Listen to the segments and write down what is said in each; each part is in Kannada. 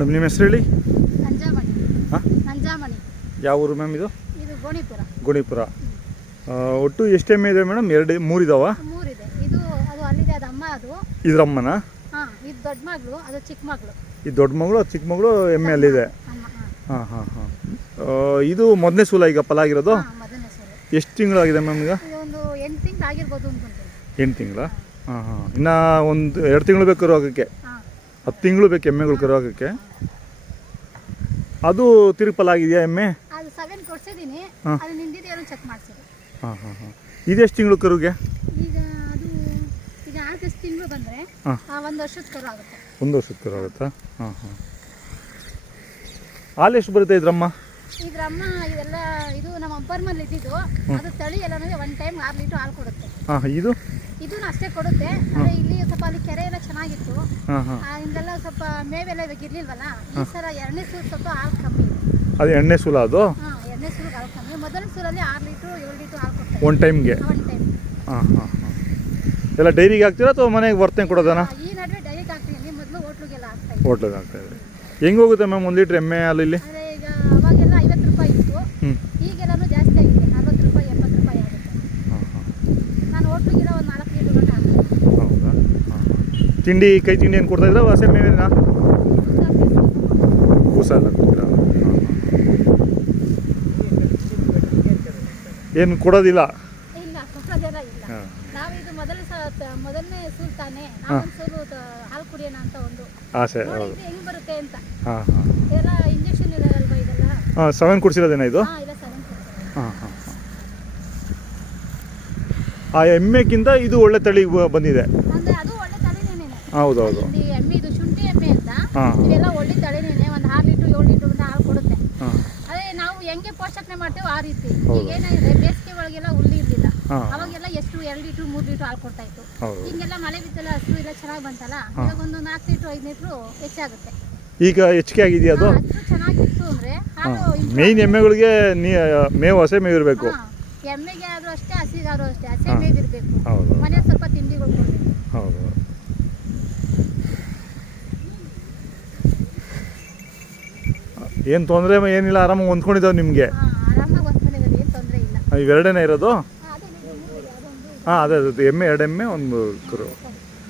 ಮೇಡಮ್ ನಿಮ್ಮ ಹೆಸರು ಹೇಳಿ. ನಂಜಾಮಣಿ. ಹಾಂ, ನಂಜಾಮಣಿ. ಯಾವ ಊರು ಮ್ಯಾಮ್ ಇದು? ಇದು ಗೋಣಿಪುರ. ಗೋಣಿಪುರ. ಒಟ್ಟು ಎಷ್ಟು ಎಮ್ಮೆ ಇದೆ ಮೇಡಮ್? 3 ಇದಾವ? 3 ಇದೆ. ಇದು ಅದು ಅಲ್ಲಿದೆ, ಅದು ಅಮ್ಮ. ಅದು ಇದ್ರ ಅಮ್ಮನ? ಹಾಂ, ಇದು ದೊಡ್ಡ ಮಗಳು, ಅದು ಚಿಕ್ಕ ಮಗಳು. ಇದು ದೊಡ್ಡ ಮಗಳು, ಅದು ಚಿಕ್ಕ ಮಗಳು ಎಮ್ಮೆ ಅಲ್ಲಿದೆ. ಹಾಂ ಹಾಂ ಹಾಂ. ಇದು ಮೊದಲನೇ ಸೂಲ ಈಗ ಫಲಾಗಿರೋದು? ಮೊದಲನೇ ಸೂಲು. ಎಷ್ಟು ತಿಂಗಳಾಗಿದೆ ಮ್ಯಾಮ್ ಈಗ? ಒಂದು 8 ತಿಂಗಳು ಆಗಿರ್ಬೋದು ಅನ್ಕೊಂತೀನಿ. 8 ತಿಂಗಳ? ಹಾಂ ಹಾಂ. ಇನ್ನು ಒಂದು 2 ತಿಂಗಳು ಬೇಕು ಕರು ಆಗೋಕ್ಕೆ. 10 ತಿಂಗಳು ಬೇಕು ಎಮ್ಮೆಗಳು ಕರು ಆಗೋಕ್ಕೆ. ಅದು ತಿರುಗಿ ಫಲಾಗಿದೆಯಾ ಎಮ್ಮೆ? ಅದು 7 ಕೊಡ್ಸಿದ್ದೀನಿ. ಅದು ನಿಂದಿದೆಯಲ್ಲ, ಚೆಕ್ ಮಾಡಿಸಿದೆ. ಹಾಂ ಹಾಂ ಹಾಂ. ಇದೆಷ್ಟು ತಿಂಗಳು ಕರುಗೆ? ಈಗ ಅದು ಈಗ 6 ತಿಂಗಳು ಬಂದರೆ 1 ವರ್ಷದ ಕರು ಆಗುತ್ತೆ. 1 ವರ್ಷದ ಕರು ಆಗುತ್ತಾ? ಹಾಂ ಹಾಂ. ಹಾಲು ಎಷ್ಟು ಬರುತ್ತೆ ಇದ್ರಮ್ಮ? ಇದ್ರಮ್ಮ ಇದೆಲ್ಲ ಇದು ನಮ್ಮ ಅಪ್ಪರ್ಮಲ್ಲಿ ಇದ್ದಿದ್ದು. ಅದು ತಳಿ ಎಲ್ಲನೂ 1 ಟೈಮ್ 6 ಲೀಟ್ರ್ ಹಾಲು ಕೊಡುತ್ತೆ. ಹಾಂ, ಇದು ಇದನ್ನು ಅಷ್ಟೇ ಕೊಡುತ್ತೆ. ಆದರೆ ಇಲ್ಲಿ ಸ್ವಲ್ಪ ಅಲ್ಲಿ ಕೆರೆ ಎಲ್ಲ ಚೆನ್ನಾಗಿತ್ತು. ಹಾಂ ಹಾಂ. ಹಿಂಗೆಲ್ಲ ಸ್ವಲ್ಪ ಮೇವೆಲ್ಲ ಇವಾಗ ಇರ್ಲಿಲ್ವಲ್ಲ. ಈ ಸಲ 2ನೇ ಸೂರು ಸ್ವಲ್ಪ ಹಾಲು ಕಮ್ಮಿ ಇದೆ. ಅದು ಎಣ್ಣೆ ಸೂಲ ಅದು? ಹಾಂ, 2ನೇ ಸೂರಿಗೆ ಹಾಲು ಕಮ್ಮಿ. ಮೊದಲನೇ ಸೂರಲ್ಲಿ 6 ಲೀಟ್ರ್ 7 ಲೀಟ್ರ್ ಹಾಲು ಕೊಡ್ತಾರೆ 1 ಟೈಮ್ಗೆ. 1 ಟೈಮ್. ಹಾಂ ಹಾಂ ಹಾಂ. ಎಲ್ಲ ಡೈರಿಗೆ ಹಾಕ್ತೀರಾ ಅಥವಾ ಮನೆಗೆ ಬರ್ತೇನೆ ಕೊಡೋದನ? ಈ ನಡುವೆ ಡೈರಿಗೆ ಹಾಕ್ತೀನಿ. ಮೊದಲು ಹೋಟ್ಲಿಗೆಲ್ಲ ಹಾಕ್ತಾಯಿದ್ದೆ. ಹೋಟ್ಲಿಗೆ ಹಾಕ್ತಾಯಿದ್ರಿ. ಹೆಂಗೆ ಹೋಗುತ್ತೆ ಮ್ಯಾಮ್ 1 ಲೀಟ್ರ್ ಎಮ್ಮೆ ಹಾಲು ಇಲ್ಲಿ? ಆದರೆ ಈಗ ಅವಾಗೆಲ್ಲ 50 ರೂಪಾಯಿ ಇತ್ತು. ಈಗೆಲ್ಲನೂ ಜಾಸ್ತಿ ಆಗಿದೆ. 40 ರೂಪಾಯಿ 70 ರೂಪಾಯಿ ಆಗುತ್ತೆ. ಹಾಂ ಹಾಂ. ನಾನು ಹೋಟ್ಲಿಗೆಲ್ಲ ಒಂದು 4 ಲೀಟ್ರ್ ಗಂಟೆ ಹಾಕ್ತೀನಿ. ಹೌದಾ? ಹಾಂ ಹಾಂ. ತಿಂಡಿ ಕೈ ತಿಂಡಿ ಏನು ಕೊಡ್ತಾಯಿದ್ರಾ? ಹಸೆ ಮೇವಿನ ಕೂಸ ಎಲ್ಲ ಕೊಡ್ತೀರಾ? ಹಾಂ ಹಾಂ. ಏನು ಕೊಡೋದಿಲ್ಲ? ಇಲ್ಲ, ಕೊಡೋದೆಲ್ಲ ಇಲ್ಲ. ಹಾಂ. ನಾವಿದು ಮೊದಲನೇ ಸೂಲ್ ತಾನೇ. ನಾವೊಂದು ಸೂಲು ಹಾಲು ಕುಡಿಯೋಣ ಅಂತ ಒಂದು ಆಸೆ. ಹೌದು. ಹೆಂಗೆ ಬರುತ್ತೆ ಅಂತ. ಹಾಂ ಹಾಂ. ಇದೆಲ್ಲ ಇಂಜೆಕ್ಷನ್ ಇದೆ ಅಲ್ವಾ ಇದೆಲ್ಲ? ಹಾಂ, 7 ಕುಡಿಸಿರೋದೇನಾ ಇದು? ಹಾಂ, ಇಲ್ಲ 7 ಕೊಡ್ತಾರೆ. ಹಾಂ ಹಾಂ ಹಾಂ. ಆ ಎಮ್ಮೆಗಿಂತ ಇದು ಒಳ್ಳೆ ತಳಿ ಬಂದಿದೆ. ಅಂದರೆ ಅದು ಒಳ್ಳೆ ತಳಿನೇನೆ. ಹೌದು ಹೌದು. ಇಲ್ಲಿ ಎಮ್ಮೆ, ಇದು ಶುಂಠಿ ಎಮ್ಮೆ ಅಂತ. ಹಾಂ. ಇವೆಲ್ಲ ಒಳ್ಳೆ ತಳಿನೇನೆ. ಒಂದು 6 ಲೀಟ್ರ್ 7 ಲೀಟ್ರ್ ಗಂಟೆ ಹಾಲು ಕೊಡುತ್ತೆ. ಹಾಂ. ಅದೇ ನಾವು ಹೆಂಗೆ ಪೋಷಣೆ ಮಾಡ್ತೀವೋ ಆ ರೀತಿ. ಹೌದು. ಈಗ ಏನಾಗಿದೆ, ಬೇಸಿಗೆ ಒಳಗೆಲ್ಲ ಹುಲ್ಲು ಇರಲಿಲ್ಲ. ಹಾಂ. ಅವಾಗೆಲ್ಲ ಎಷ್ಟು 2 ಲೀಟ್ರ್ 3 ಲೀಟ್ರ್ ಹಾಲು ಕೊಡ್ತಾ ಇತ್ತು. ಹೌದು. ಹಿಂಗೆಲ್ಲ ಮಳೆ ಬಿತ್ತಲ್ಲ, ಹಸು ಎಲ್ಲ ಚೆನ್ನಾಗಿ ಬಂತಲ್ಲ. ಇವಾಗ ಒಂದು 4 ಲೀಟ್ರ್ 5 ಲೀಟ್ರ್ ಹೆಚ್ಚಾಗುತ್ತೆ. ಈಗ ಹೆಚ್ಚಿಗೆ ಆಗಿದೆಯಾ ಅದು? ಅಷ್ಟು ಚೆನ್ನಾಗಿತ್ತು ಅಂದರೆ ಹಾಲು ಮೇಯ್ನ್ ಎಮ್ಮೆಗಳಿಗೆ ಮೇವು ಹಸೆ ಮೇವು ಇರಬೇಕು. ಎಮ್ಮೆಗೆ ಆದರೂ ಅಷ್ಟೇ, ಹಸಿಗಾದ್ರೂ ಅಷ್ಟೇ ಹಸೆ ಮೇವಿರಬೇಕು. ಹೌದು. ಮನೆ ಸ್ವಲ್ಪ ತಿಂಡಿಗಳು ಕೊಡಬೇಕು. ಹೌದು. ಏನು ತೊಂದರೆ ಏನಿಲ್ಲ, ಆರಾಮಾಗಿ ಹೊಂದ್ಕೊಂಡಿದ್ದಾವೆ ನಿಮಗೆ? ಆರಾಮಾಗಿ ಹೊಂದ್ಕೊಂಡಿದ್ದಾರೆ, ಏನು ತೊಂದರೆ ಇಲ್ಲ. ಇವೆರಡೇನೇ ಇರೋದು? ಹಾಂ, ಅದೇ ಎಮ್ಮೆ 2 ಎಮ್ಮೆ 1 ಕರು.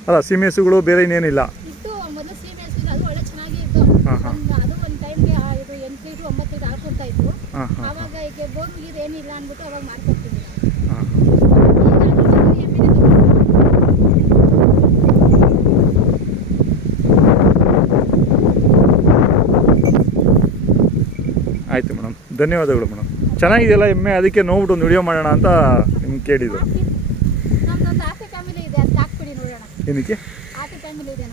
ಅಲ್ಲ, ಸೀಮೆಸುಗಳು ಬೇರೆ ಇನ್ನೇನಿಲ್ಲ? ಇತ್ತು ಮೊದಲು ಸೀಮೆ ಹಸು, ಅದು ಒಳ್ಳೆ ಚೆನ್ನಾಗಿ ಇತ್ತು. ಅದು ಒಂದು ಟೈಮ್ಗೆ ಇದು 8 ಲೀಟ್ರ್ 9 ಲೀಟ್ರ್ ಹಾಲು ಕೊಡ್ತಾ ಇತ್ತು. ಆವಾಗ ಈಗ ಬೋನ್ ಗೀರು ಏನಿಲ್ಲ ಅಂದ್ಬಿಟ್ಟು ಅವಾಗ ಮಾಡ್ಕೊಡ್ತೀನಿ. ಹಾಂ. ಆಯಿತು ಮೇಡಮ್, ಧನ್ಯವಾದಗಳು ಮೇಡಮ್. ಚೆನ್ನಾಗಿದೆಯಲ್ಲ ಎಮ್ಮೆ, ಅದಕ್ಕೆ ನೋಡ್ಬಿಟ್ಟು ಒಂದು ವಿಡಿಯೋ ಮಾಡೋಣ ಅಂತ ನಿಮ್ಗೆ ಕೇಳಿದ್ದು. ನಮ್ದೊಂದು ಆಸೆ ಫ್ಯಾಮಿಲಿ ಇದೆ, ಅದಕ್ಕೆ ಹಾಕ್ಬಿಡಿ ನೋಡೋಣ. ಏನಕ್ಕೆ? ಆಸೆ ಫ್ಯಾಮಿಲಿ ಇದೆ.